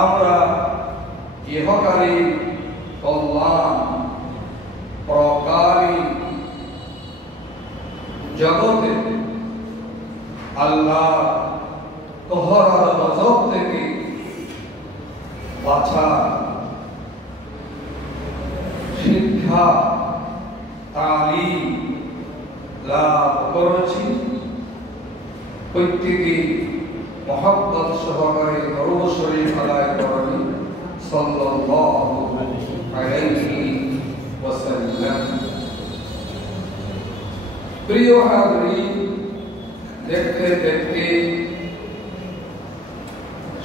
আমরা ইহকালী কল্যাণ শিক্ষা তালিম লাভ করেছি। প্রত্যেকে মহব্বত সহকারে দরুদ শরীফ আদায় করেন সাল্লাল্লাহু আলাইহি ওয়াসাল্লাম। প্রিয় হাজরিন, দেখতে দেখতে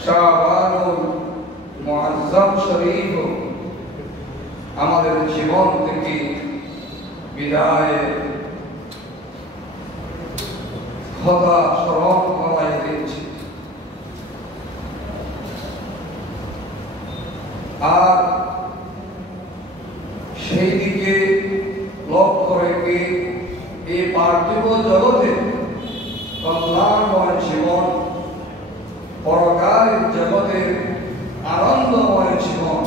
শাবানুল মুআজ্জাম শরীফ আমাদের জীবন থেকে বিদায় কথা স্মরণ করাই দিচ্ছে। আর সেই দিকে লক্ষ্য রেখে এই পার্থিব জগতে কল্যাণময় জীবন, পরকালের জগতের আনন্দময় জীবন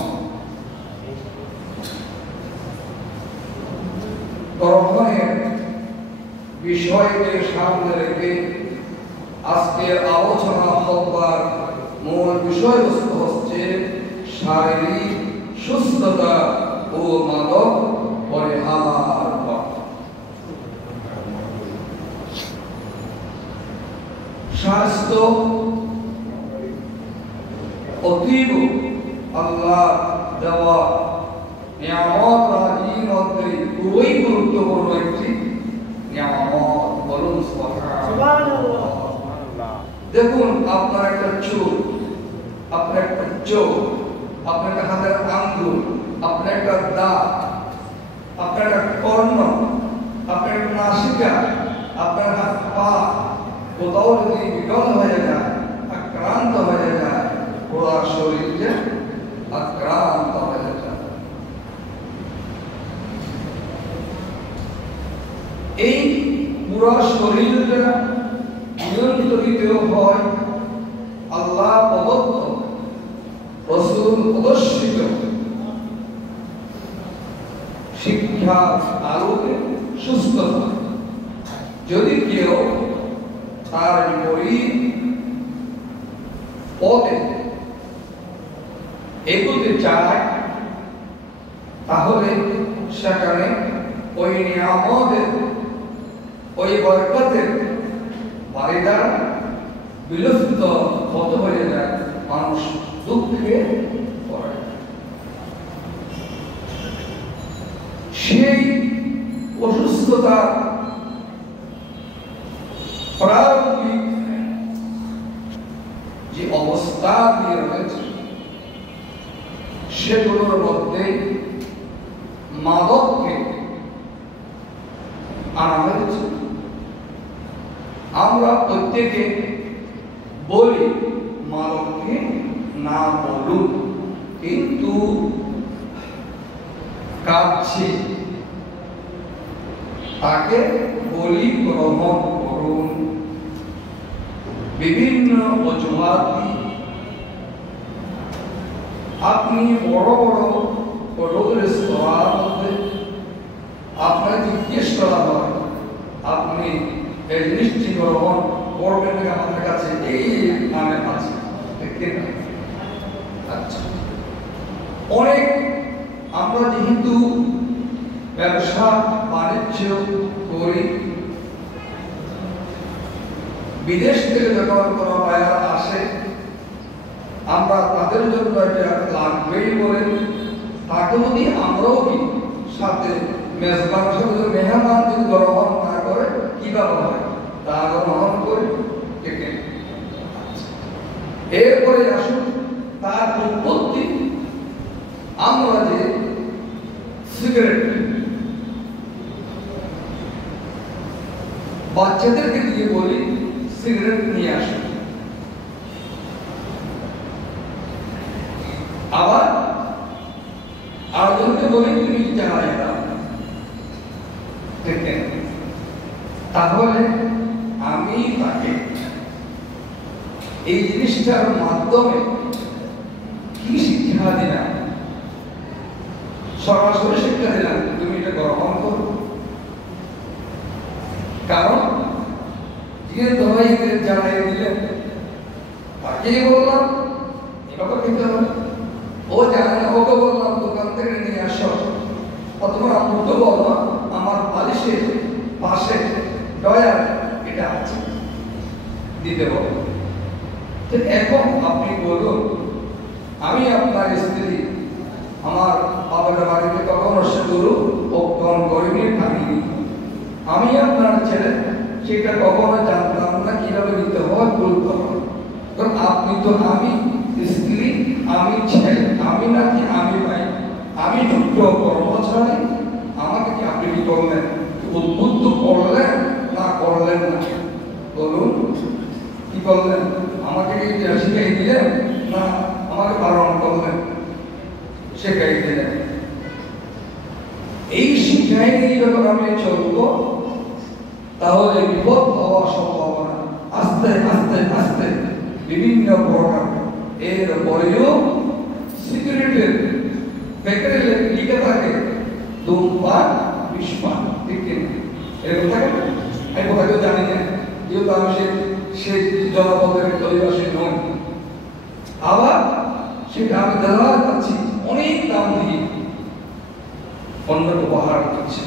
গ্রহণের বিষয়কে সামনে রেখে আজকের আলোচনা হবার মূল বিষয়বস্তু হচ্ছে শারীরিক সুস্থতা ও মাদক পরিহার করা। স্বাস্থ্য অতীব আল্লাহ দেওয়া নিয়ামত রাজির মধ্যে খুবই গুরুত্বপূর্ণ একটি নিয়ামত। বলুন সুবহানাল্লাহ। দেখুন, আপনার একটা চোখ, আপনার একটা চোখ, আপনার একটা হাতের আঙ্গুল, আপনার একটা দাঁত, আপনার একটা কর্ণ, আপনার একটা নাসিকা, আপনার হাত পা কোথাও যদি বিকল হয়ে যায়, আক্রান্ত হয়ে যায়, পুরো শরীরে আক্রান্ত হয়ে যায়। এই পুরো শরীরটা নিয়ন্ত্রিত হয় আল্লাহ প্রদত্ত রাসূল প্রদর্শিত শিক্ষা আলোকে সুস্থতা। যদি কেউ তার বিপরীত পথে এগোতে চায়, তাহলে সেখানে ওই নিয়ামতের, ওই বরকতের বাড়িদার বিলুপ্ত হতে হয়ে যায়, মানুষ দুঃখে পড়ে। সেই অসুস্থতার প্রারম্ভিক যে অবস্থা দিয়ে রয়েছে, সেগুলোর মধ্যে মাদককে আনা হয়েছে। আমরা প্রত্যেকে বলি মাদককে না বলুন, কিন্তু কাঁদছি তাকে বলি গ্রহণ করুন। বিভিন্ন অজুহাত আপনি বড় বড় হোটেল রেস্তোরাঁর মধ্যে আপনার জিজ্ঞেস করা হয়, আপনি এই জিনিসটি গ্রহণ করবেন না, আমাদের কাছে এই নামে আছে। আচ্ছা, অনেক আমরা যেহেতু ব্যবসা বাণিজ্য করি, বিদেশ থেকে যখন কোনো বায়ার আসে, আমরা তাদের জন্য এটা লাগবেই বলে তাকে যদি আমরাও কি সাথে মেজবান হিসেবে মেহমান যদি গ্রহণ না করে কিভাবে হয়, তা গ্রহণ করে কেটে। এরপরে আসুন তার উৎপত্তি। আমরা যে সিগারেট বাচ্চাদেরকে দিয়ে বলি সিগারেট নিয়ে আসুন, আবার আরেকজনকে বলি তুমি জ্বালায় দাও। তাহলে আমি তাকে এই জিনিসটার মাধ্যমে কি শিক্ষা দিলাম? সরাসরি শিক্ষা দিলাম তুমি এটা গ্রহণ করো। কারণ যে দবাইতে জ্বালাই দিলেন তাকেই বললাম এভাবে খেতে হবে, ও জানে না, ওকে বললাম দোকান থেকে নিয়ে আসো, অথবা মুক্ত বলো আমার বালিশের পাশে ডয়ার এটা আছে দিতে বলো। তো এখন আপনি বলুন, আমি আপনার স্ত্রী, আমার বাবার বাড়িতে কখনো সেগুলো উপকরণ করিনি, থামিনি। আমি আপনার ছেলে, সেটা কখনো জানতাম না কিভাবে দিতে হয়, বলতে হয়। কারণ আপনি তো আমি স্ত্রী, আমি ছেলে, আমি নাকি আমি ভাই, আমি যুক্ত কর্মচারী, আমাকে কি আপনি কি করলেন? উদ্বুদ্ধ করলেন না করলেন না? বলুন, কি করলেন? আমাকে কি শিখাই দিলেন না আমাকে পালন করলেন? শিখাই দিলেন। এই শিখাই নিয়ে যখন আমি চলবো, তাহলে বিপদ হওয়ার সম্ভাবনা আস্তে আস্তে আস্তে বিভিন্ন প্রকার। এরপরেও সিগারেটের প্যাকেটে লিখে থাকে ধূমপান বিষপান, ঠিক কিনা? এরকম থাকে না? আমি কোথাও জানি না, যেহেতু আমি সে জনপদের অধিবাসী নই। আবার সেটা আমি দেওয়া যাচ্ছি অনেক দাম দিয়ে অন্যকে উপহার দিচ্ছে।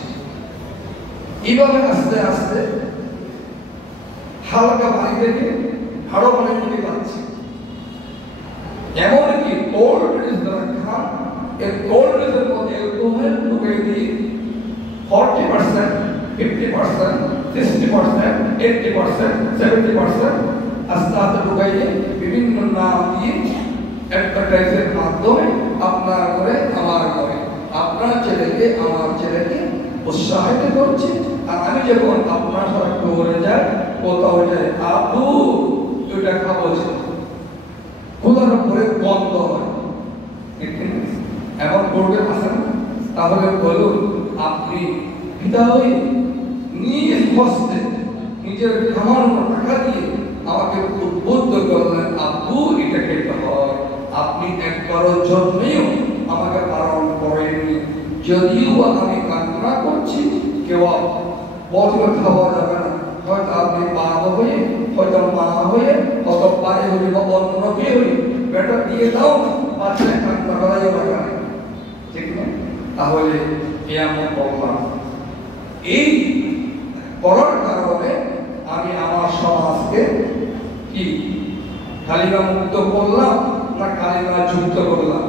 এইভাবে আস্তে আস্তে হালকা পানি থেকে আরো পানি দিকে যাচ্ছে। এমনকি কোল্ড ড্রিঙ্কস দ্বারা খান, এই কোল্ড ড্রিঙ্কসের মধ্যে অ্যালকোহল ঢুকিয়ে দিয়ে 40%, 50%, 60%, 80%, 70% আস্তে আস্তে ঢুকাইয়ে বিভিন্ন নাম দিয়ে অ্যাডভার্টাইজের মাধ্যমে আপনার করে আমার করে, আপনার ছেলেকে আমার ছেলেকে উৎসাহিত করছে। আর আমি যখন আপনার সাথে করে যাই, কোথাও যাই, আবু ওইটা খাবো, খোলার পরে বন্ধ হয়, এমন করবে আসেন। তাহলে বলুন, আপনি পিতা হয়ে নিজ হস্তে নিজের সামান্য টাকা দিয়ে আমাকে উদ্বুদ্ধ করলেন, আব্বু এটা খেতে হয়। আপনি একবারও জন্মেও আমাকে পালন করেননি। যদিও আমি কান্না করছি, কেউ বলবে খাওয়া যাবে না, হয়তো আপনি বাবা হয়ে, হয়তো মা হয়ে, হয়তো পায়ে হয়ে বা অন্য কেউ হয়ে বেটা দিয়ে দাও না, বাচ্চায় কান্না করাই লাগে না, ঠিক না? তাহলে আমি বললাম, এই করার কারণে আমি আমার সমাজকে কি কালিমা মুক্ত করলাম না কালিমা যুক্ত করলাম?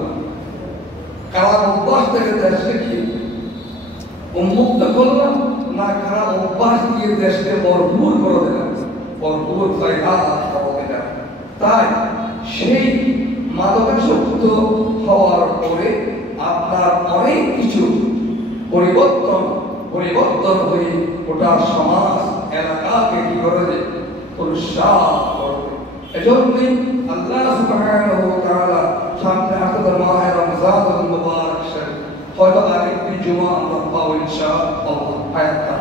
খারাপ অভ্যাস থেকে দেশকে কি উন্মুক্ত করলাম না খারাপ অভ্যাস দিয়ে দেশকে ভরপুর করে দিলাম, ভরপুর জায়গা করে দিলাম? তাই সেই মাদকাসক্ত হওয়ার পরে আপনার অনেক কিছু পরিবর্তন হয়ে গোটা সমাজ এলাকাকে কি করে দেয়, পরিষ্কার করবে। এজন্যই আল্লাহ সুবহানাহু ওয়া তাআলা সামনে আসতে মাহে রমজানুল মুবারক শরীফ, হয়তো আরেকটি জুমা আমরা পাবো ইনশাআল্লাহ আয়াতটা।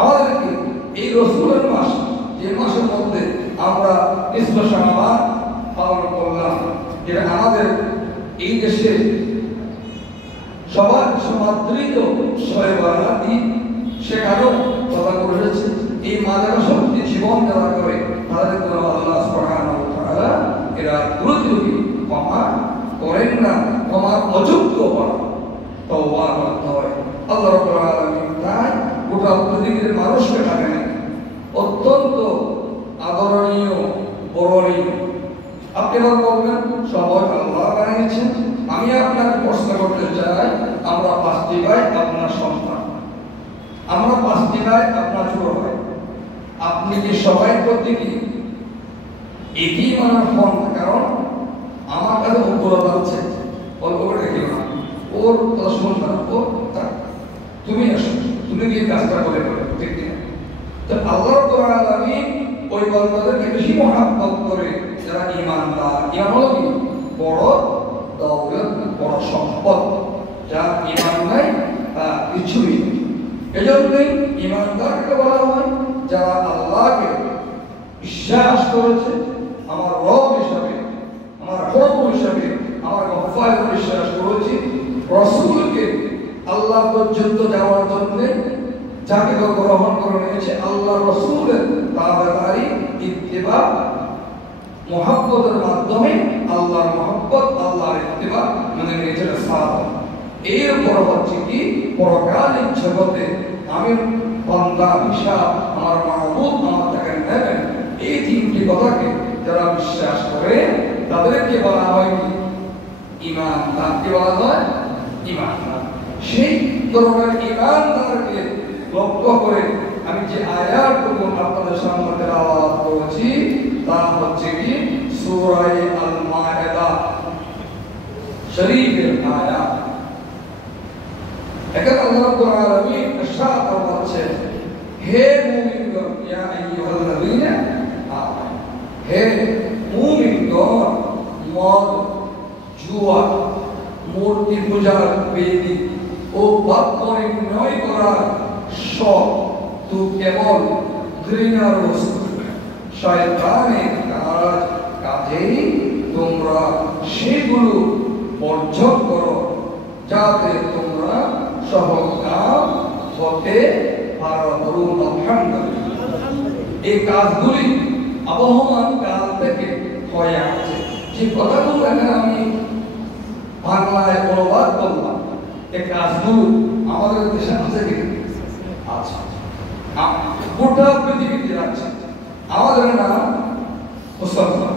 আমাদেরকে এই রসুলের মাস, যে মাসের মধ্যে আমরা নিসফে শাবান পালন করলাম, যেটা আমাদের এই দেশে সবার সমাদৃত শবে বরাত দিন, সেখানেও কথা বলেছে এই মাদকাসক্তি জীবন যারা করে তাদের কোনো আল্লাহ সুবহানাহু ওয়া তাআলা এরা দ্রুতই ক্ষমা করেন না, ক্ষমার অযোগ্য করা তওবা করতে হয়। আল্লাহ রাব্বুল আলামিন তাই গোটা পৃথিবীর মানুষকে ডাকেন, অত্যন্ত আদরণীয়, বরণীয়। আপনি আবার বলবেন সবাই আল্লাহ বানিয়েছেন। আমি আপনাকে প্রশ্ন করতে চাই, আমরা 5টি ভাই, আপনার সন্তান, আমরা 5টি ভাই, আপনার ছোট ভাই, আপনি কি সবাই প্রতি কি একই মানের হন? কারণ আমার কাছে উপলব্ধ আছে, অল্প করে দেখি না, ওর কথা শুনবে না, ও তুমি আসো, তুমি গিয়ে কাজটা করে করো, ঠিক না? তো আল্লাহ রাব্বুল আলামিন ওই বান্দাদেরকে বেশি মহব্বত করে যারা ঈমানদার। ঈমান হলো কি? বড় দৌলত, বড় সম্পদ। যার ঈমান নাই তা কিছুই নেই। এজন্যই ঈমানদারকে বলা হয় যারা আল্লাহকে বিশ্বাস করেছে আমার রব হিসাবে, আমার প্রভু হিসাবে, আমার গফফার বিশ্বাস করেছে, রাসূলকে আল্লাহ পর্যন্ত যাওয়ার জন্য যাকে গ্রহণ করে নিয়েছে, আল্লাহ রাসূলের তাবেদারি, ইত্তিবা, মুহাব্বতের মাধ্যমে আল্লাহর মুহাব্বত, আল্লাহর ইত্তিবা মানে নিয়েছে সাহাবা। এরপর হচ্ছে কি পরকালীন জগতে আমি বান্দা হিসাব আমার মাহবুব আমার থেকে নেবেন। এই তিনটি কথাকে যারা বিশ্বাস করে তাদেরকে বলা হয় কি ঈমানদার। কি বলা হয়? ঈমানদার। সেই ধরনের ঈমানদারকে লক্ষ্য করে আমি যে আয়াতটুকু আপনাদের সামনে তেলাওয়াত করেছি তা হচ্ছে কি সূরা আল মায়েদা শরীফের আয়াত। এখানে আল্লাহ রাব্বুল আলামিন ইরশাদ করছেন, হে মুমিনগণ, ইয়া আইয়ুহাল্লাযীনা আমানু, হে মুমিনগণ, মদ, জুয়া, মূর্তি পূজার বেদি ও বাক্য নির্ণয় করার শখ তো কেবল ঘৃণার বস্তু, শয়তানের কাজ, কাজেই তোমরা সেগুলো বর্জন করো যাতে তোমরা সহকাম হতে পারো। আলহামদুলিল্লাহ। এই কাজগুলি আবহমান কাল থেকে হয়ে আসছে। যে কথাগুলো এখানে আমি বাংলায় অনুবাদ করলাম, এই কাজগুলো আমাদের দেশে আছে কি? আচ্ছা, গোটা পৃথিবীতে আছে। আমাদের নাম মুসলমান,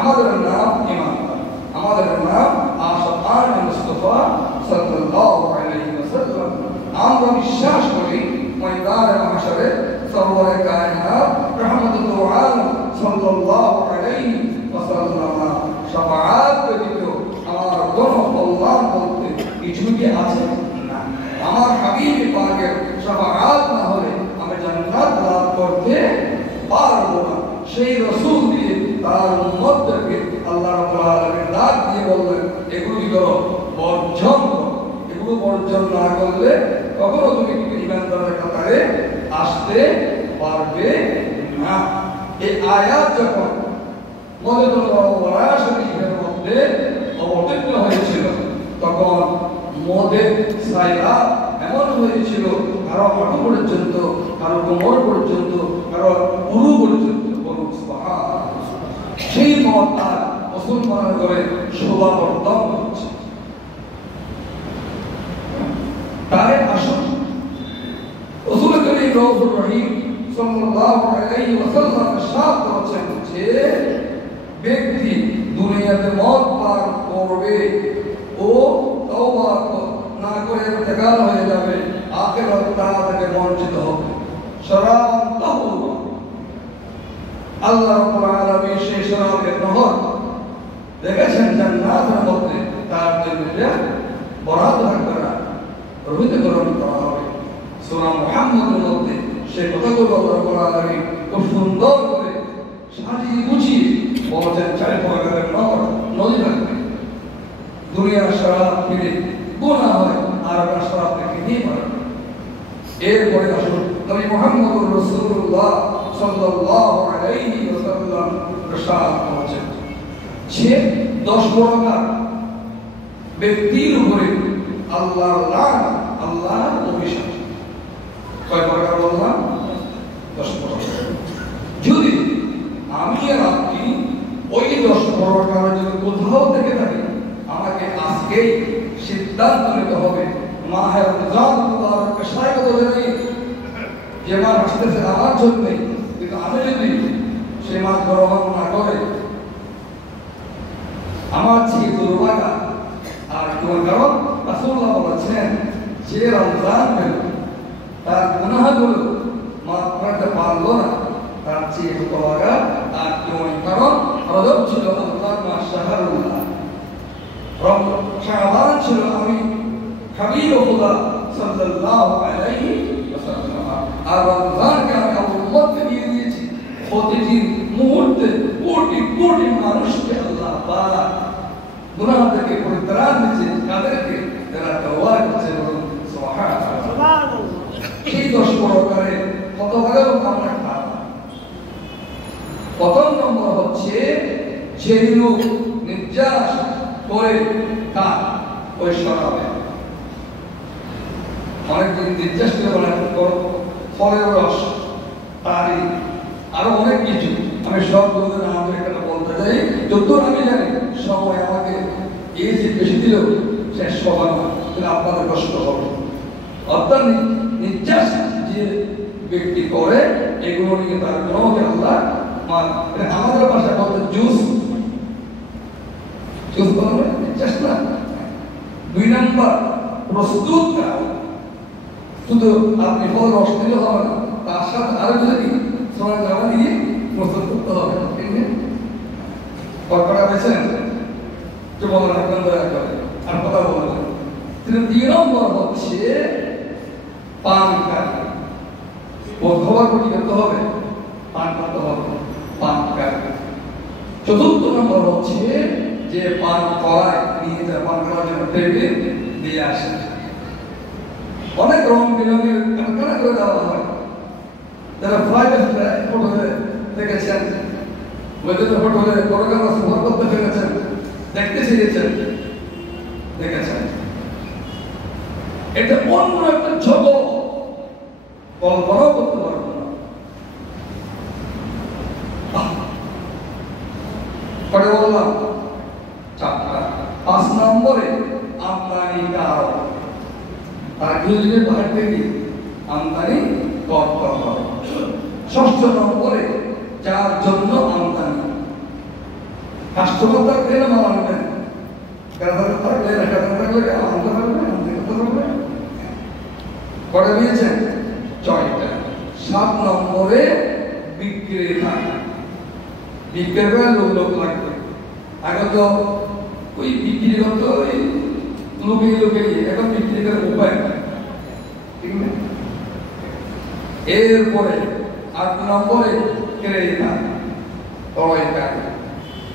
আমাদের নাম ঈমানদার, আমাদের নাম আশিকান মুস্তাফা সাল্লাল্লাহু আলাইহি ওয়াসাল্লাম। আমরা বিশ্বাস করি ময়দানে মাহশরে সরওয়ারে কায়নাত রাহমাতুল আলামিন সাল্লাল্লাহু আলাইহি ওয়াসাল্লাম শাফাআত ব্যতীত আমার কোনো কল্যাণ বলতে কিছু কি আছে? না। আমার হাবিব পাকের শাফাআত না হলে আমি জান্নাত লাভ করতে পারবো না। সেই রাসূল দিয়ে তার উম্মতদেরকে আল্লাহ রাব্বুল আলামিন ডাক দিয়ে বললেন, এগুলো কি করো? বর্জন করো। এগুলো বর্জন না করলে কখনো তুমি ঈমানদারের কাতারে আসতে পারবে না। এই আয়াত যখন মদিনাতুল শরীফের মধ্যে অবতীর্ণ হয়েছিল তখন মদের ছায়া এমন হয়েছিল, কারো হাঁটু পর্যন্ত, কারো কোমর পর্যন্ত, কারো উরু পর্যন্ত। সেই মদ আর মুসলমানের করে শোভাবর্ধন হচ্ছে। তাই আসুন রাসূল করিম রউফুর রহিম সাল্লাল্লাহু আলাইহি ওয়াসাল্লাম ইরশাদ করেছেন যে ব্যক্তি দুনিয়াতে মদ পান করবে ও তওবা না করে ইন্তেকাল হয়ে যাবে, আখিরাত তারা থেকে বঞ্চিত হবে। শরাব তাহুর, আল্লাহ রাব্বুল আলামিন সেই শরাবের নহর দেখেছেন জান্নাতের মধ্যে, তার জন্য বরাদ্দ থাকবে না, পবিত্রকরণ করা হবে। সূরা মুহাম্মাদের মধ্যে সেই কথাগুলো আল্লাহ রাব্বুল আলামিন খুব সুন্দর করে সাজিয়ে গুছিয়ে বলেছেন, চার প্রকারের নহর নদী থাকবে। দুনিয়ার শরাব পিলে গুনাহ হয় আর আমরা শরাব থেকে নিয়ে পারব। এরপরে আসুন নবী মুহাম্মদুর রাসূলুল্লাহ সাল্লাল্লাহু আলাইহি ওয়াসাল্লাম ইরশাদ করেছেন যে 10 প্রকার ব্যক্তির উপরে আল্লাহর লানত, আল্লাহর অভিশাপ। কয় প্রকার বললাম? 10 প্রকার। যদি আমি আর আপনি ওই 10 প্রকার যদি কোথাও থেকে থাকি, আমাকে আজকেই সিদ্ধান্ত নিতে হবে মাহে রমজান মুবারককে স্বাগত জানাই। যে মাস আসতেছে আমার জন্য, কিন্তু আমি যদি সেই মাস গ্রহণ না করে আমার চেয়ে দুর্ভাগা আর তোমার, কারণ রাসূলুল্লাহ বলেছেন যে রমজান পেল তার গুনাহগুলো মাফ করতে পারলো না, তার চেয়ে দুর্ভাগা আর তোমার, কারণ রজব ছিল আল্লাহর মাস শাহরুল্লাহ, শাবান ছিল আমি হাবিব খুদা সাল্লাল্লাহু আলাইহি ওয়াসাল্লাম, আর রমজানকে আমি আমার উম্মতকে দিয়ে দিয়েছি। প্রতিটি মুহূর্তে কোটি কোটি মানুষকে আল্লাহ পাক গুনাহ থেকে পরিত্রাণ দিয়েছে, তাদেরকে যারা তওবা করছে, বলুন সুবহানাল্লাহ। সেই 10 প্রকারের কত ভাগেও আমরা খারাপ। প্রথম নম্বর হচ্ছে যেগুলো নির্যাস করে কাজ ওই শরাবে অনেকদিন নির্যাস করে বলেন ফলের রস, তারি, আরো অনেক কিছু। আমি সবগুলো নাম এখানে বলতে চাই, যতদূর আমি জানি সময় আমাকে এই যে বেশি দিলেও শেষ হবে না। তাহলে আপনাদের কষ্ট হবে। অর্থাৎ নিঃশ্বাস যে ব্যক্তি করে এগুলো নিয়ে তার গুনাহকে আল্লাহ মাফ করে। আমাদের ভাষায় বলতে জুস বলবে নিঃশ্বাস না। 2 নম্বর প্রস্তুত করা, শুধু আপনি ফল রস দিলে হবে না, তার সাথে আরো যদি সময় জমা দিয়ে প্রস্তুত করতে হবে। কটা পেয়েছেন যে বলেন একদম দয়া করে আর কথা বলবেন। 3 নম্বর হচ্ছে পান কাজ। খাবার কি করতে হবে? পান করতে হবে, পান কাজ। 4র্থ নম্বর হচ্ছে যে পান করায় নিয়ে যায়, পান করার জন্য টেবিল দিয়ে আসে। অনেক রং বেরঙের কারখানা করে দেওয়া হয়। যারা ফ্লাইট হোটেলে দেখেছেন, ওইদিকে হোটেলে করোনা সফর করতে পেরেছেন, দেখতে শিখেছেন, দেখেছেন, এটা অন্য একটা জগৎ, কল্পনাও করতে পারবো না। পরে বললাম 4টা। 5 নম্বরে আমদানি কর। আর দুজনের বাইরে থেকে আমদানি করতে হবে। 6 নম্বরে যার জন্য আমদানি, কাস্টমার থাকলে না মাল আনবেন, গ্রাহক থাকলে করে দিয়েছেন 6টা। 7 নম্বরে বিক্রেতা, বিক্রেতা লোক লাগবে। আগে তো ওই বিক্রি করতো ওই লোকে এখন বিক্রি করার উপায় নাই, ঠিক না? এরপরে 8 নম্বরে ক্রেতা,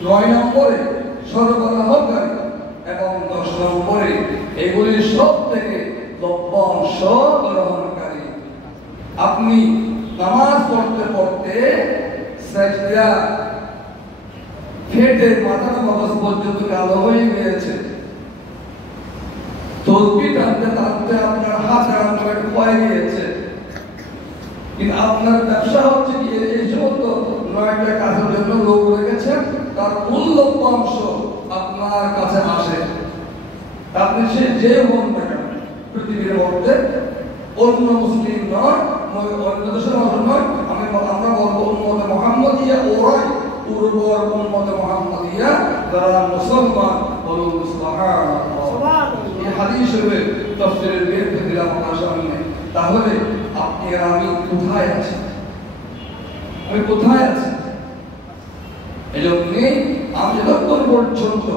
9 নম্বরে সরবরাহকারী এবং 10 নম্বরে এগুলির সব থেকে লভ্যাংশ গ্রহণকারী। আপনি নামাজ পড়তে পড়তে সাজদা ফেটে মাথার মগজ পর্যন্ত কালো হয়ে গিয়েছে, তসবিহ টানতে টানতে আপনার হাত আঙুলে ক্ষয় গিয়েছে, কিন্তু আপনার ব্যবসা হচ্ছে কি এই সমস্ত 9টা কাজের জন্য লোক রেখেছেন, তার মূল লভ্যাংশ আপনার কাছে আসে। আপনি সে যে হন না কেন পৃথিবীর মধ্যে, অন্য মুসলিম নয়, অন্য দেশের মানুষ নয়, আমরা বলবো উম্মতে মুহাম্মাদিয়া, ওরাই উর্বর উম্মতে মুহাম্মাদিয়া যারা মুসলমান, বলুন সুবহানাল্লাহ। এই হাদিস শরীফের তাফসীরের ব্যাখ্যা দিলাম আপনার সামনে। তাহলে আপনি আর আমি কোথায় আছি? আমি কোথায় আছি? এজন্য আমি যতক্ষণ পর্যন্ত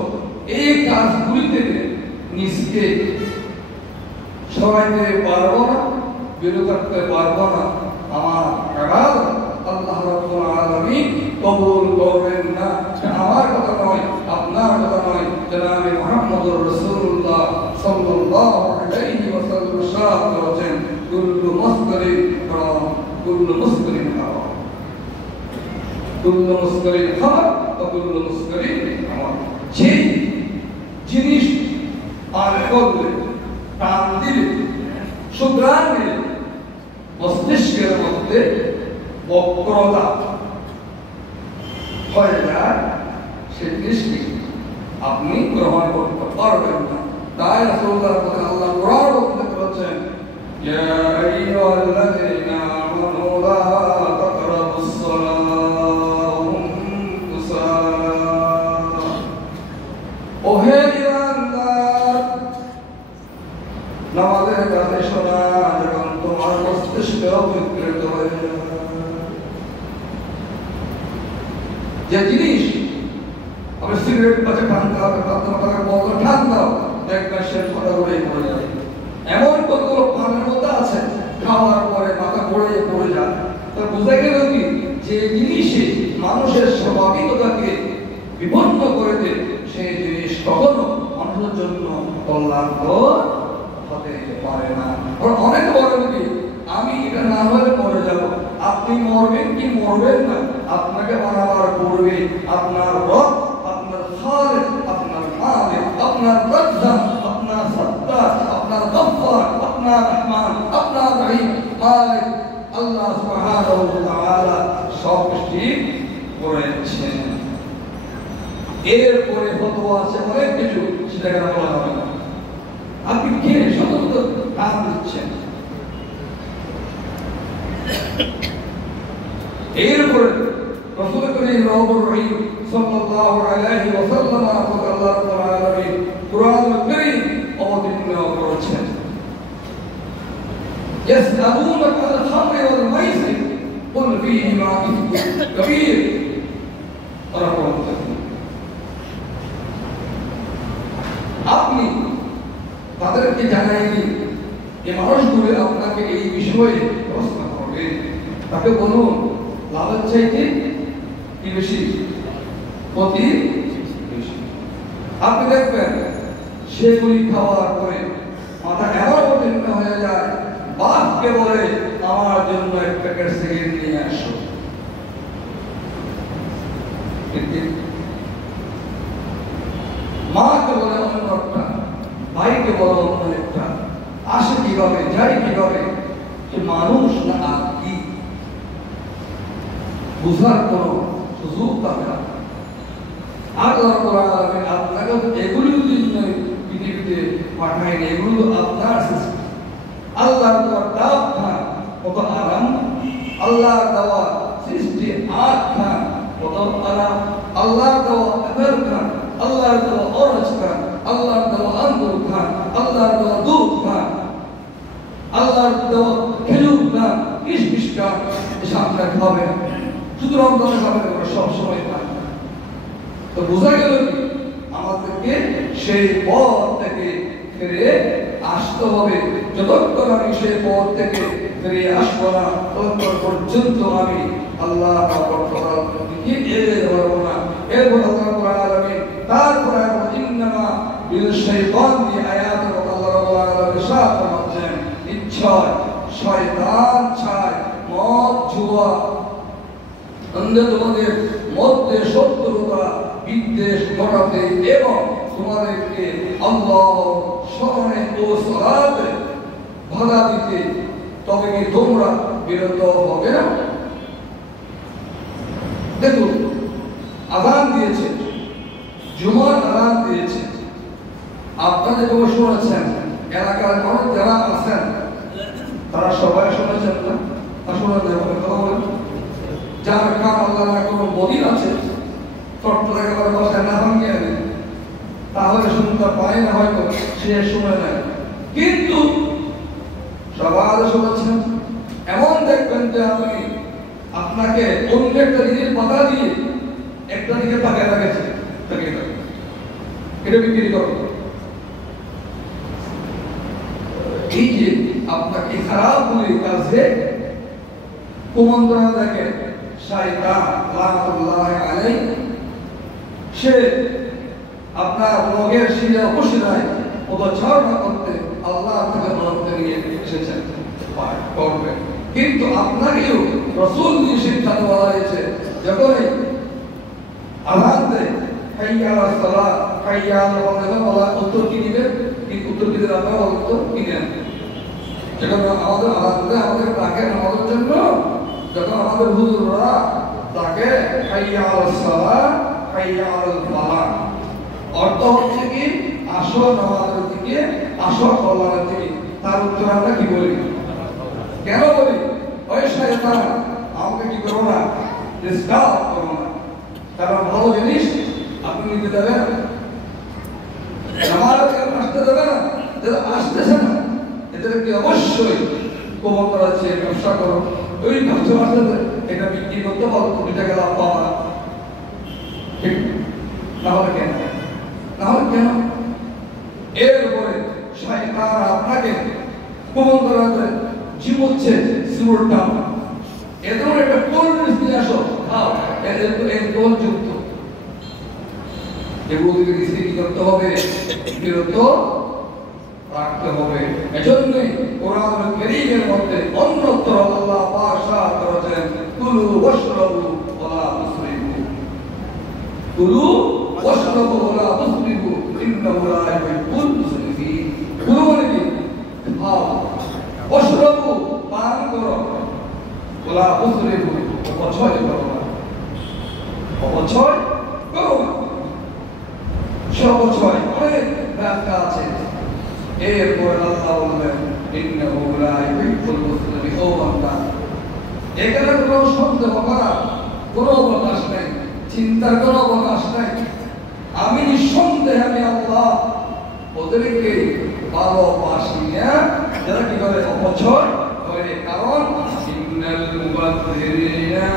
এই কাজগুলি থেকে নিজকে সরাইতে পারবো না, বিরত থাকতে পারবো না, আমার কাজ আল্লাহ রাব্বুল আলামিন কবুল করবেন না। আমার কথা নয়, আপনার কথা নয়, জনাবে মুহাম্মদুর রাসূলুল্লাহ সাল্লাল্লাহু আলাইহি ওয়াসাল্লাম ইরশাদ করেছেন, কুল্লু মুসকিরিন হারাম, কুল্লু মুসকিরিন হারাম, কুল্লু মুসকিরিন হারাম ওয়া কুল্লু মুসকিরিন হারাম। যে জিনিস আর করলে, টান দিলে, সুগ্রাণ দিলে মস্তিষ্কের মধ্যে বক্রতা হয়ে যায়, সে জিনিসটি আপনি গ্রহণ করতে পারবেন না। তাই রাসূলুল্লাহ আল্লাহ কোরআন বলতে বলেছেন, ইয়া আইয়ুহাল্লাযীনা আমানু লা তাকরাবুস সালাতা ওয়া কুসালা। ওহে ঈমানদার, নামাজের কাছে শোনা যখন তোমার মস্তিষ্কে বিকৃত হয়ে যায়। যে জিনিস আমি সিগারেট পাশে ঠান্ডা হবে, বলতে ঠান্ডা দেখবেন সে কথা ঘুরে পড়ে যাবে। এমন কতগুলো পানের মধ্যে আছে, খাওয়ার পরে মাথা পড়ে যায়। তা বোঝা গেল কি, যে জিনিসে মানুষের স্বাভাবিকতাকে বিপন্ন করে দেয়, সেই জিনিস কখনো মানুষের জন্য কল্যাণকর হতে পারে না। অনেক বলেন কি, আমি এটা না হলে মরে যাব। আপনি মরবেন কি মরবেন না, আপনাকে বানাবার পূর্বে আপনার রব, আপনার খালিক, আপনার মালিক, আপনার রাজ্জাক, আপনার সত্তার, আপনার গফফার, আপনার রহমান, আপনার রহিম, মালিক আল্লাহ সুবহানাহু ওয়া তাআলা সব সৃষ্টি করেছেন। এরপরে ফতোয়া আছে অনেক কিছু, সেটা বলা হবে না। আপনি কে সমস্ত কাজ দিচ্ছেন? এরপরে রাসূল করিম রাউফুর রহিম সাল্লাল্লাহু আলাইহি ওয়াসাল্লাম আল্লাহ রাব্বুল আলামিন কুরআনুল কারীম অবতীর্ণ করেছেন। ইয়াসআলুনাকা আল খামরি ওয়াল মাইসির কুল ফীহিমা ইসমুন কাবীর ওয়া রাব্বুল আলামিন। আপনি তাদেরকে জানাইনি যে মানুষগুলো আপনাকে এই বিষয়ে প্রশ্ন করবে, তাকে বলুন লাভের চাইতে কি বেশি, ক্ষতি বেশি। আপনি দেখবেন সেগুলি খাওয়ার পরে মাথা এমন অবতীর্ণ হয়ে যায়, বাপকে বলে আমার জন্য এক প্যাকেট সিগারেট নিয়ে আসো। মাকে বলে অন্য একটা, ভাইকে বলে অন্য একটা। আসে কিভাবে, যায় কিভাবে, যে মানুষ না আর কি বুঝার কোন সুযোগ পাবে না। আল্লাহ রাব্বুল আলামিন আপনাকে এগুলোর জন্য পৃথিবীতে পাঠায়নি, এগুলো আপনার সৃষ্টি। আল্লাহর দেওয়া ডাব খান কত আরাম, আল্লাহর দেওয়া সৃষ্টি আখ খান কত আরাম, আল্লাহর দেওয়া আপেল খান, আল্লাহর দেওয়া অরেঞ্জ খান, আল্লাহর দেওয়া আঙ্গুর খান, আল্লাহর দেওয়া দুধ খান, আল্লাহর দেওয়া খেজুর খান, কিশমিশ খান, এসব আপনারা খাবেন। শুধু রমজানে খাবেন, সব সময় খান। তো বোঝা গেল কি আমাদেরকে সেই পথ থেকে ফিরে আসতে হবে। যতক্ষণ আমি সেই পথ থেকে ফিরে আসবো না, ততক্ষণ পর্যন্ত আমি আল্লাহ দিকে এগিয়ে যাবো না। এরপর আল্লাহ রাব্বুল আলামিন তারপরে ইন্নামা বিল শাইতানি আয়াত আল্লাহ রাব্বুল আলামিন সাত করছেন, ইচ্ছায় শয়তান ছায় মদ জুয়া তোমাদের মধ্যে শত্রুতা বিদ্বেষ ঘটাতে এবং তোমাদেরকে আল্লাহ স্মরণে ও সালাতে বাধা দিতে, তবে কি তোমরা বিরত হবে না? দেখুন, আযান দিয়েছে, জুমার আযান দিয়েছে, আপনাদের কেউ শুনেছেন? এলাকার মানুষ যারা আছেন তারা সবাই শুনেছেন না? তা শোনা যাবে কথা বলেন। যার কাম আল্লাহ না কোনো মদিন আছে তট্টরা একেবারে বাসায় না ভাঙিয়ে আনে, তাহলে শুনতে পায় না, হয়তো সে শুনে নেয়। কিন্তু সবাই শুনেছেন, এমন দেখবেন যে আপনি আপনাকে অন্য একটা জিনিস বাধা দিয়ে একটা দিকে তাকায় রাখেছে, এটা বিক্রি করো। এই যে আপনাকে খারাপ বলে কাজে কুমন্ত্রণা দেখে শয়তান লানাতুল্লাহি আলাইহি, সে আপনার রোগের শিরা উপশিরায় পদচারণা করতে আল্লাহ থেকে অনুমতি নিয়ে এসেছেন করবে। কিন্তু আপনাকেও রাসূল দিয়ে শিক্ষা দেওয়া হয়েছে, যখনই আযান দেয় হাইয়া আলাস সালাত হাইয়া আলাল ফালাহ বলা, উত্তর কি দিবেন? কি উত্তর দিতে আপনারা উত্তর কি দেন? যখন আমাদের আযান দেয় আমাদের ডাকে নামাজের জন্য, যখন আমাদের হুজুররা ডাকে হাইয়া আলাস সালাত হাইয়া আলাল ফালাহ, অর্থ হচ্ছে কি আসো নামাজের দিকে, আসো কল্যাণের দিকে। তার উত্তর আমরা কি বলি? কেন বলি? ওই শয়তান আমাকে কি করো না, ডিস্টার্ব করো না। কারণ ভালো জিনিস আপনি নিতে দেবেন না, নামাজকে আসতে দেবে না, যারা আসতেছে না এদেরকে অবশ্যই কবর করা আছে, ব্যবসা করো। ওই ব্যবসা আসতে এটা বিক্রি করতে পারো, কোটি টাকা লাভ পাওয়া, ঠিক তাহলে কেন? তাহলে কেন? এরপরে শয়তান আপনাকে কবর করাতে জীবচ্ছে সিমুলটা এদের একটা কোল্ড ড্রিঙ্কস নিয়ে আসো, খাও, এর কোল্ড যুক্ত। এগুলো থেকে নিজেকে কি করতে হবে? বিরত রাখতে হবে। এজন্যই কোরআনুল কারীমের মধ্যে অন্যত্র আল্লাহ পাক সাত করেছেন, কুলু ওয়াশরাবু ওয়ালা তুসরিফু, কুলু ওয়াশরাবু ওয়ালা তুসরিফু ইন্নাহু লা ইউহিব্বুল মুসরিফিন। কুলু মানে কি? খাও, ওয়াশরাবু পান করো, ওয়ালা তুসরিফু অপচয় করো না, অপচয় করো না। অনেক ব্যাখ্যা আছে এরপর আল্লাহ বললেন ইন্নাহু লা ইউহিব্বুল মুসলিমিন। ও বান্দা, এখানে কোনো সন্দেহ করার কোনো অবকাশ নেই, চিন্তার কোনো অবকাশ নেই। আমি নিঃসন্দেহে আমি আল্লাহ ওদেরকে ভালোবাসি না যারা কি করে অপচয় করে। কারণ ইন্নাল মুবাযযিরিনা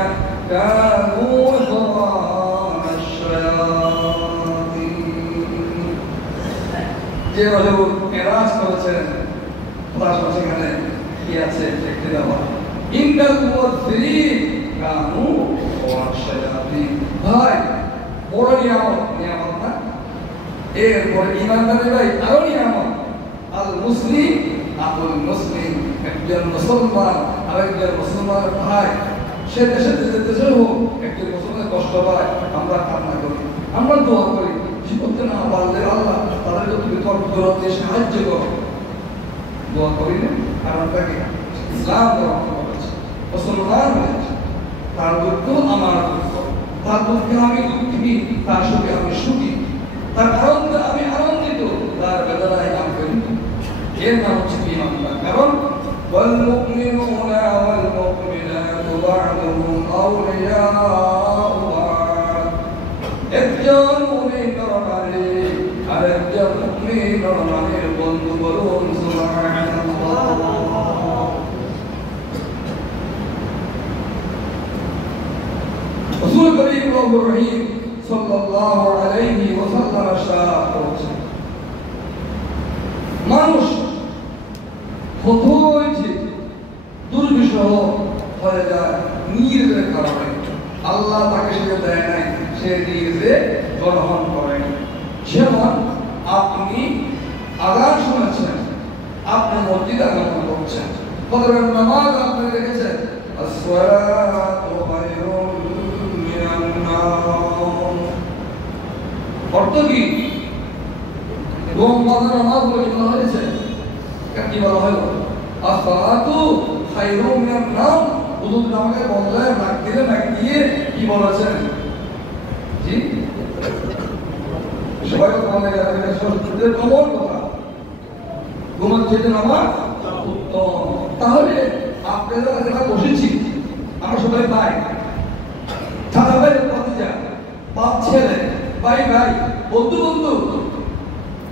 কানু ইখওয়ানাশ শায়াতিন। যে হযরত মেরাজ করেছেন তার সেখানে কি আছে দেখতে দেওয়া। ইন্নাল মুবাযযিরিন কানু ইখওয়ানাশ শায়াতিন। ভাই বড় নিয়ামত না? এরপরে ইমানদারের ভাই আরো নিয়ামত। আল মুসলিম আকুল মুসলিম, একজন মুসলমান আরেকজন মুসলমানের ভাই। সে দেশে দেশে হোক, একজন মুসলমানের কষ্ট পায়, আমরা কান্না করি, আমরা দোয়া করি। কিছু করতে না পারলে আল্লাহ তাদেরকে তুমি দূর দিয়ে সাহায্য করো, দোয়া করি না। কারণটা কি? ইসলাম গ্রহণ করেছে, মুসলমান হয়েছে, তার দুঃখ আমার দুঃখ, তার দুঃখে আমি দুঃখী, তার সুখে আমি সুখী, তার আনন্দে আমি আনন্দিত, তার বেদনায় আমি বেদনিত। এর নাম হচ্ছে ঈমানদার। কারণ ওয়াল মুমিনুনা ওয়াল মুমিনাতু বা'দুহুম আউলিয়াউ বা'দ। একজন মুমিন নরনারী আরেকজন মুমিন নরনারীর বন্ধু। বলুন সুবহানাল্লাহ। রাসূল করিম রব্বুর রহিম সাল্লাল্লাহু আলাইহি ওয়াসাল্লাম ইরশাদ করেছেন, মানুষ হচ্ছে দুর্বিষহ হয়ে যায় নিজের কারণে। আল্লাহ তাকে সেটা দেয় নাই, সে নিজে গ্রহণ করেন। যেমন আপনি আযান শুনেছেন, আপনি মসজিদে আগমন করছেন, ফজরের নামাজ আপনি রেখেছেন, আসসালাতু খায়রুম মিনান নাওম। অর্থ কি? নামাজ বলে বলা হয়েছে, কি বলা হলো? আসসালাতু খায়রুম মিনান নাওম। হুজুর আমাকে বললেন, নাক দিয়ে কি বলেছেন? জি, সবাই তো বলে এটা কমন কথা, ঘুমার যেতে নামাজ উত্তম। তাহলে আপনারা যারা বসেছি আমরা সবাই ভাই, দাদা ভাই, ভাতিজা, বাপ ছেলে, ভাই ভাই, বন্ধু বন্ধু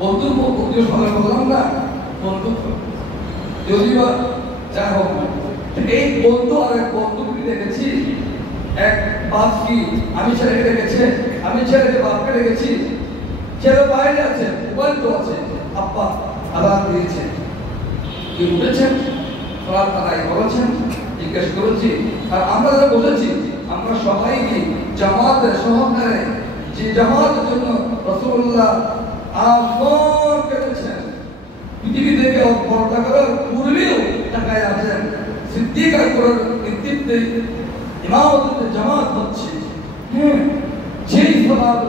বন্ধু বন্ধু সবাই বললাম না, বন্ধু যদি বা যা হোক, এই বন্ধু আর এক বন্ধুকে দেখেছি। এক বাপ কি আমি ছেলেকে দেখেছি, আমি ছেলেকে বাপকে দেখেছি। ছেলে বাইরে আছে, মোবাইল তো আছে, আব্বা আলাদা দিয়েছে, কি উঠেছেন, সালাত আদায় করেছেন, জিজ্ঞেস করেছি। আর আমরা যারা বসেছি আমরা সবাই কি জামাতের সহকারে, যে জামাতের জন্য রাসূলুল্লাহ আজীবন কেটেছেন, পৃথিবী থেকে বড়টা করার পূর্বেও টাকায় আছেন, সিদ্দিক আকবরের নেতৃত্বে ইমামতে জামাত হচ্ছে। হ্যাঁ, যেই সালাত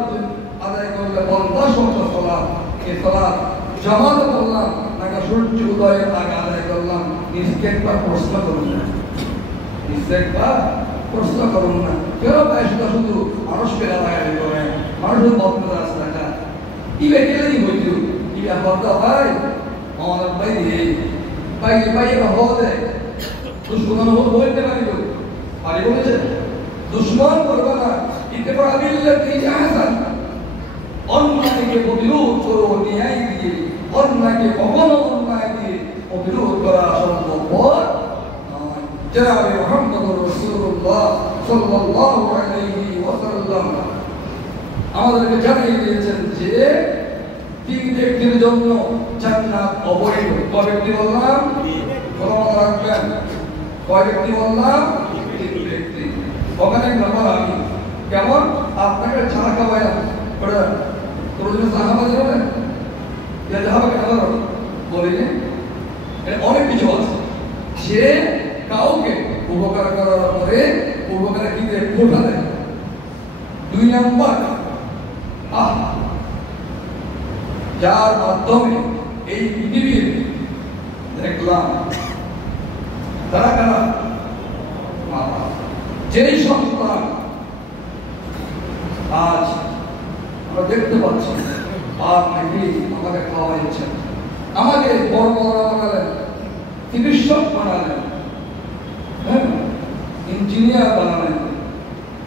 আদায় করলে 50 ওয়াক্ত সালাত, এই সালাত জামাত করলাম নাকি সূর্য উদয়ের আগে আদায় করলাম, নিজকে একবার প্রশ্ন করুন না, নিজকে একবার প্রশ্ন করুন না। কেন পায় সেটা শুধু মানুষকে লাগাই করে, মানুষের বক্তব্য আছে টাকা কি বেটেলেই হইতো, কি ব্যাপারটা ভাই আমাদের ভাই ভাই ভাই এটা হতে দুশ্মন বলতে পারিব, পারি বলেছে দুশ্মন করবে না, ইত্তেফা বিল্লাতি আহসান। অন্যায়কে প্রতিরোধ করো ন্যায় দিয়ে, অন্যায়কে কখনো অন্যায় দিয়ে প্রতিরোধ করা সম্ভব নয়। জনাবে মুহাম্মদুর রাসূলুল্লাহ সাল্লাল্লাহু আলাইহি ওয়াসাল্লাম আমাদেরকে জানিয়ে দিয়েছেন যে তিন ব্যক্তির জন্য জান্নাত অবৈধ। কয় ব্যক্তি বললাম? মনে রাখবেন, কয় ব্যক্তি বললাম? তিন ব্যক্তি। ওখানে ব্যাপার আমি কেমন আপনাকে ছাড়া খাওয়াইলাম, প্রয়োজন সাহাবা যাবেন যাবে কেন বলি, অনেক কিছু আছে। সে কাউকে উপকার করার পরে উপকারে কি দেয়? ফোটা দেয়। 2 নম্বর, যার মাধ্যমে এই পৃথিবীর দেখলাম তারা কারা, যেই সন্তান আজ আমরা দেখতে পাচ্ছি আর নাকি আমাকে খাওয়াইছেন, আমাকে বড় বড় বানালেন, চিকিৎসক বানালেন, হ্যাঁ, ইঞ্জিনিয়ার বানালেন,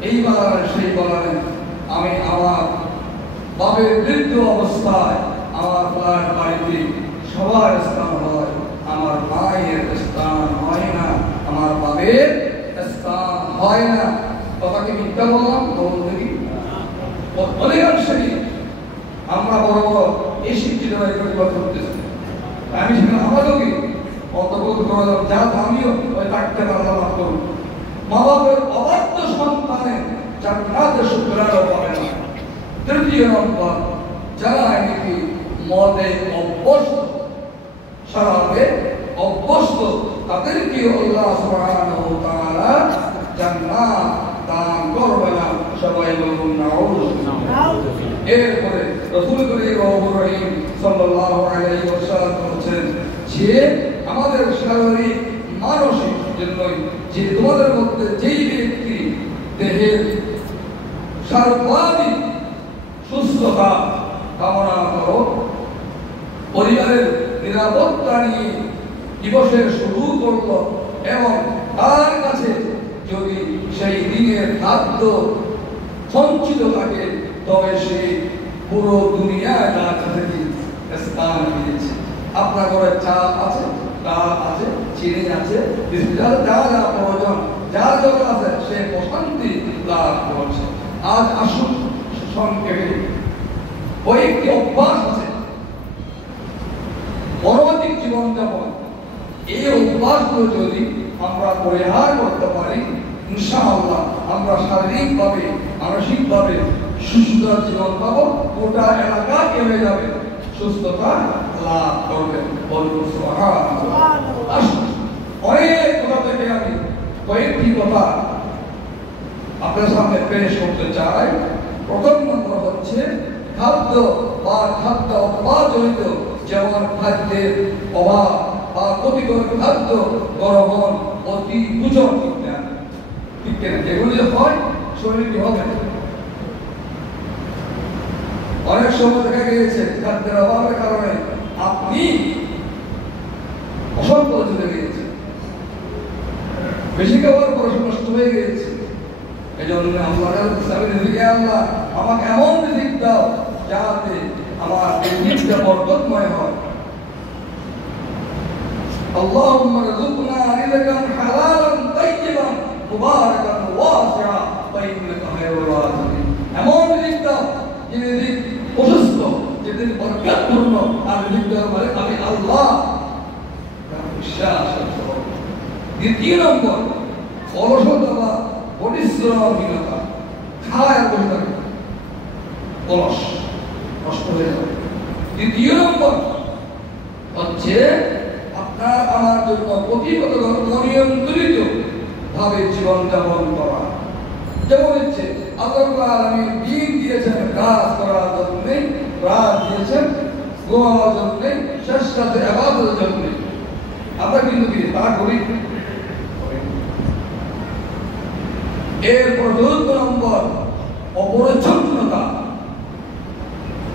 এই বানালেন সেই বানালেন। আমি আমার বাপের বৃদ্ধ অবস্থায় আমার ফ্ল্যাট বাড়িতে সবার স্থান হয়, আমার মায়ের স্থান হয় না, আমার বাপের স্থান হয় না। কথাকে মিথ্যা বললাম? বলুন দেখি। অধিকাংশই আমরা বড় বড় এই শিক্ষিত কথা করতেছি। আমি সেখানে আমারও কি অন্তর্ভুক্ত করলাম, যা আমিও ওই কাটতে পারলাম না। করুন, মা বাপের অবাধ্য সন্তানের জান্নাতের শুকরানা পাবে না। তৃতীয় নম্বর, যারা নাকি মদে অভ্যস্ত, শরাবে অভ্যস্ত, তাদেরকে আল্লাহ সুবহানাহু ওয়া তাআলা জান্নাত দান করবে না। সবাই বলুন নাউযুবিল্লাহ। এরপরে রাসূল করিম সাল্লাল্লাহু আলাইহি ওয়াসাল্লাম বলেছেন যে আমাদের শারীরিক মানসিক জন্যই, যে তোমাদের মধ্যে যেই ব্যক্তি দেহের সার্বাধিক সুস্থতা কামনা করো, পরিবারের নিরাপত্তা নিয়ে দিবসের শুরু করলো এবং তার কাছে যদি সেই দিনের খাদ্য সঞ্চিত থাকে, তবে সে পুরো দুনিয়ায় তার কাছে স্থান পেয়েছে। আপনার ঘরে চাল আছে, ডাল আছে, চিনি আছে, যা যা প্রয়োজন, যার যখন আছে সে প্রশান্তি লাভ করছে। আজ আসুন সংক্ষেপে কয়েকটি অভ্যাস আছে পরবর্তী জীবনযাপন, এই অভ্যাসগুলো যদি আমরা পরিহার করতে পারি, ইনশাআল্লাহ আমরা শারীরিকভাবে মানসিকভাবে সুস্থ জীবন পাবো, গোটা এলাকা কেমে যাবে, সুস্থতা লাভ করবে। বলুন সুবহানাল্লাহ। আসুন অনেক কথা থেকে আমি কয়েকটি কথা আপনার সামনে পেশ করতে চাই। প্রথম নম্বর হচ্ছে খাদ্য বা খাদ্য অভাবজনিত, যেমন খাদ্যের অভাব বা ক্ষতিকর খাদ্য গ্রহণ, অতি কুচন ইত্যাদি, ঠিক কিনা? যেগুলো যে হয় শরীর কি হবে? অনেক সময় দেখা গিয়েছে খাদ্যের অভাবের কারণে আপনি অসংখ্য চলে গিয়েছে, বেশি খাবার পড়াশোনা নষ্ট হয়ে গিয়েছে। এই জন্য আল্লাহ আমাকে এমন রিজিক দাও যাতে আমার এই রিজিকটা বরকতময় হয়। আল্লাহুম্মা রযুকনা রিজকান হালালান তাইয়িবান মুবারাকান ওয়াসিআ ওয়া ইন্নাকা খায়রুর রাযিকিন। এমন রিজিক দাও যে রিজিক প্রশস্ত, যে রিজিক বরকতপূর্ণ, আর রিজিক দেওয়ার পরে আমি আল্লাহ বিশ্বাস করব। দ্বিতীয় নম্বর, অলসতা বা পরিশ্রমহীনতা, খায় বসে থাকে, অলস, নষ্ট হয়ে যাবে। তৃতীয় নম্বর হচ্ছে আপনার আমার জন্য প্রতিগত অনিয়ন্ত্রিত ভাবে জীবনযাপন করা। যেমন হচ্ছে আল্লাহ আলামিন দিন দিয়েছেন কাজ করার জন্য, রাত দিয়েছেন ঘুমানোর জন্য, শেষ রাতে ইবাদতের জন্য। আমরা কিন্তু কি তা করি? এরপর চতুর্থ নম্বর অপরিচ্ছন্নতা।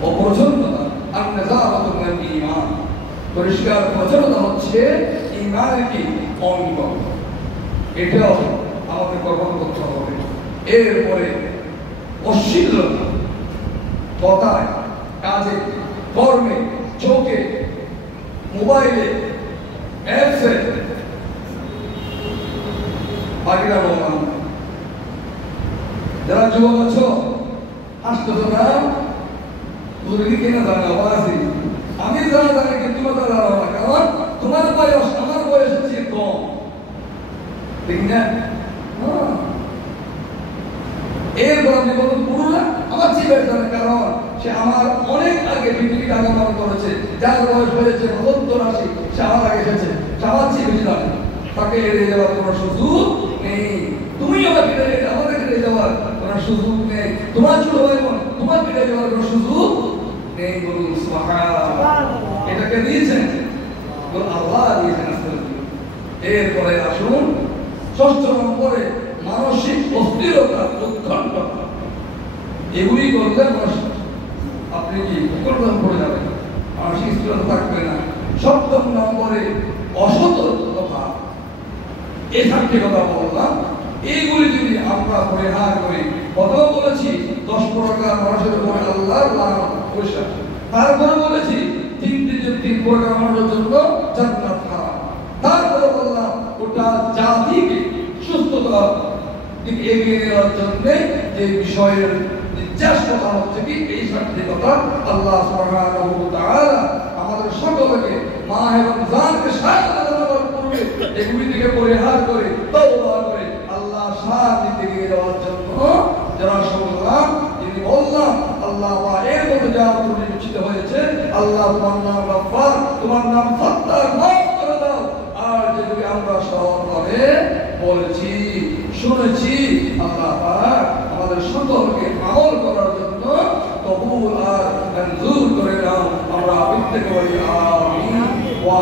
অপরিচ্ছন্নতা আর নেজারাতু মিনাল ঈমান। পরিষ্কার পরিচ্ছন্নতা হচ্ছে ঈমানের কি অঙ্গ, এটাও আমাদের গ্রহণ করতে হবে। এরপরে অশ্লীলতা, কথায়, কাজে, কর্মে, চোখে, মোবাইলে, অ্যাপসে, বাকিরা রোমান। যারা যুবক আছো আসতেছো না, তুমি কেনা জানা বাসি, আমি জানা জানি কিন্তু তোমরা জানো না, কারণ তোমার বয়স আমার বয়সের চেয়ে কম, ঠিক না? এরপর আপনি বলুন পুরোটা আমার চেয়ে বেশ জানে, কারণ সে আমার অনেক আগে পৃথিবীকে আগমন করেছে। যার বয়স হয়েছে ৭০-৮০, সে আমার আগে এসেছে, সে আমার চেয়ে বেশি জানে। তাকে এড়িয়ে যাওয়ার কোনো সুযোগ নেই। তুমি আমাকে এড়িয়ে যাওয়ার কোনো সুযোগ নেই। তোমার ছোট ভাই বোন তোমাকে এড়িয়ে যাওয়ার কোনো সুযোগ নেই। বলুন সুবহানাল্লাহ। এটাকে দিয়েছেন আল্লাহ দিয়েছেন। এরপরে আসুন ষষ্ঠ নম্বরে মানসিক অস্থিরতা, উৎকণ্ঠা। এগুলি করলে আপনি কি উৎকণ্ঠা পড়ে যাবেন, মানসিক স্থিরতা থাকবে না। সপ্তম নম্বরে অসতর্কতা। এই চারটি কথা বললাম, এইগুলি যদি আমরা পরিহার করি, প্রথম বলেছি 10 প্রকার মানুষের উপরে আল্লাহর লানত অভিশাপ, তারপরে বলেছি 3 প্রকার মানুষের জন্য জান্নাত হারাম, তারপরে বললাম ওটা জাতিকে সুস্থতার দিকে এগিয়ে নেওয়ার জন্য যে বিষয়ের নির্যাস কথা হচ্ছে কি এই চারটি কথা আল্লাহ সুবহানাহু ওয়া তাআলা আমাদের সকলকে মাহে রমজানকে স্বাগত জানাবার পূর্বে এগুলি থেকে পরিহার করে তওবা করে আল্লাহ শান্তিতে এগিয়ে যাওয়ার জন্য যারা শুনলাম যিনি বললাম আল্লাহ এর মধ্যে যা পরিচিত হয়েছে, আল্লাহ তোমার নাম গফফার, তোমার নাম সত্তার, মাফ করে দাও। আর যেগুলি আমরা স্মরণ করে বলেছি শুনেছি, আল্লাহ পাক আমাদের সকলকে আমল করার জন্য কবুল আর মঞ্জুর করে নাও। আমরা প্রত্যেকে বলি আমিন ওয়া